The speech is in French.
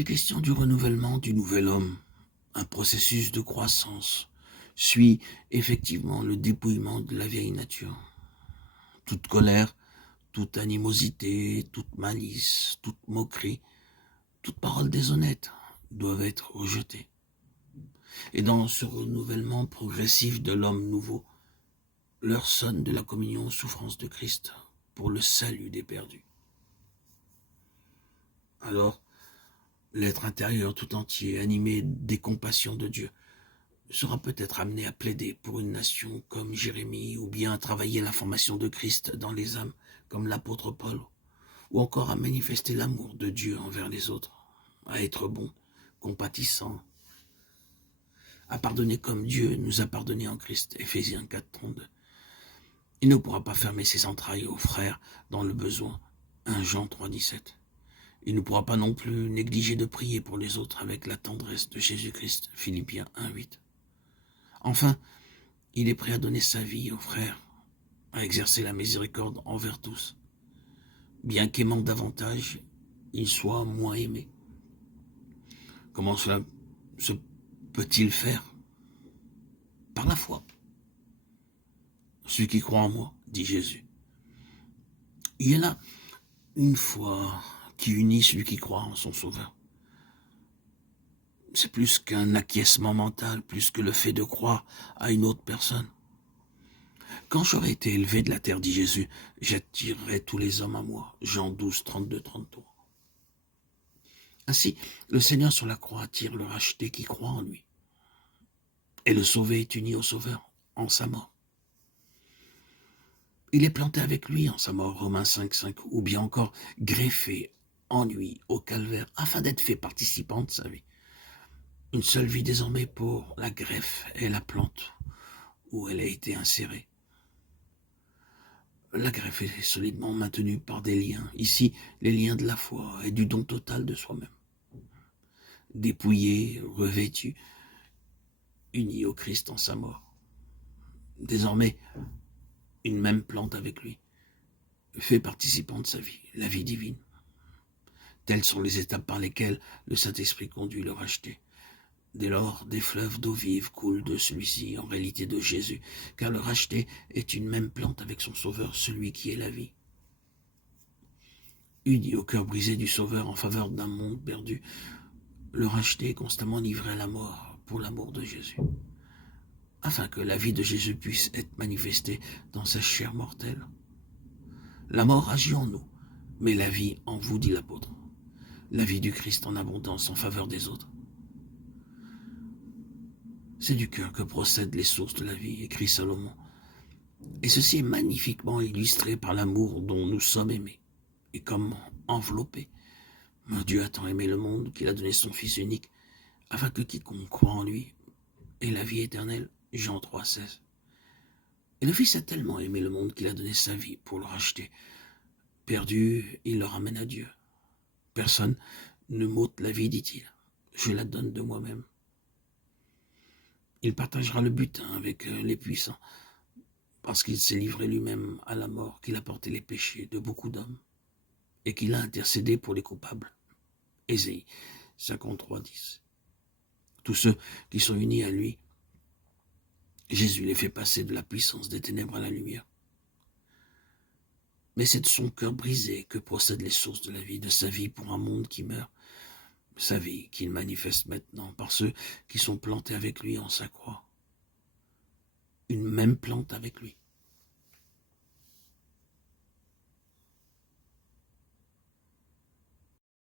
est question du renouvellement du nouvel homme, un processus de croissance, suit effectivement le dépouillement de la vieille nature. Toute colère, toute animosité, toute malice, toute moquerie, toute parole déshonnête doivent être rejetées. Et dans ce renouvellement progressif de l'homme nouveau, l'heure sonne de la communion aux souffrances de Christ pour le salut des perdus. Alors, l'être intérieur tout entier, animé des compassions de Dieu, sera peut-être amené à plaider pour une nation comme Jérémie, ou bien à travailler la formation de Christ dans les âmes comme l'apôtre Paul, ou encore à manifester l'amour de Dieu envers les autres, à être bon, compatissant, à pardonner comme Dieu nous a pardonné en Christ, Éphésiens 4:32. Il ne pourra pas fermer ses entrailles aux frères dans le besoin, 1 Jean 3:17. Il ne pourra pas non plus négliger de prier pour les autres avec la tendresse de Jésus-Christ, Philippiens 1:8. Enfin, il est prêt à donner sa vie aux frères, à exercer la miséricorde envers tous. Bien qu'aimant davantage, il soit moins aimé. Comment cela se peut-il faire? Par la foi. Celui qui croit en moi, dit Jésus. Il y a là une foi qui unit celui qui croit en son Sauveur. C'est plus qu'un acquiescement mental, plus que le fait de croire à une autre personne. Quand j'aurai été élevé de la terre, dit Jésus, j'attirerai tous les hommes à moi. Jean 12, 32, 33. Ainsi, le Seigneur sur la croix attire le racheté qui croit en lui. Et le sauvé est uni au Sauveur en sa mort. Il est planté avec lui en sa mort, Romains 5, 5, ou bien encore greffé en lui au calvaire, afin d'être fait participant de sa vie. Une seule vie désormais pour la greffe et la plante où elle a été insérée. La greffe est solidement maintenue par des liens, ici les liens de la foi et du don total de soi-même. Dépouillé, revêtu, uni au Christ en sa mort. Désormais, une même plante avec lui, fait participant de sa vie, la vie divine. Telles sont les étapes par lesquelles le Saint-Esprit conduit le racheté. Dès lors, des fleuves d'eau vive coulent de celui-ci, en réalité de Jésus, car le racheté est une même plante avec son Sauveur, celui qui est la vie. Uni au cœur brisé du Sauveur en faveur d'un monde perdu, le racheté est constamment livré à la mort pour l'amour de Jésus, afin que la vie de Jésus puisse être manifestée dans sa chair mortelle. La mort agit en nous, mais la vie en vous, dit l'apôtre. La vie du Christ en abondance en faveur des autres. C'est du cœur que procèdent les sources de la vie, écrit Salomon. Et ceci est magnifiquement illustré par l'amour dont nous sommes aimés, et comme enveloppés. Dieu a tant aimé le monde qu'il a donné son Fils unique, afin que quiconque croit en lui ait la vie éternelle, Jean 3,16. Et le Fils a tellement aimé le monde qu'il a donné sa vie pour le racheter. Perdu, il le ramène à Dieu. Personne ne m'ôte la vie, dit-il. Je la donne de moi-même. Il partagera le butin avec les puissants, parce qu'il s'est livré lui-même à la mort, qu'il a porté les péchés de beaucoup d'hommes, et qu'il a intercédé pour les coupables. Ésaïe 53:10. Tous ceux qui sont unis à lui, Jésus les fait passer de la puissance des ténèbres à la lumière. Mais c'est de son cœur brisé que procèdent les sources de la vie, de sa vie pour un monde qui meurt, sa vie qu'il manifeste maintenant par ceux qui sont plantés avec lui en sa croix. Une même plante avec lui.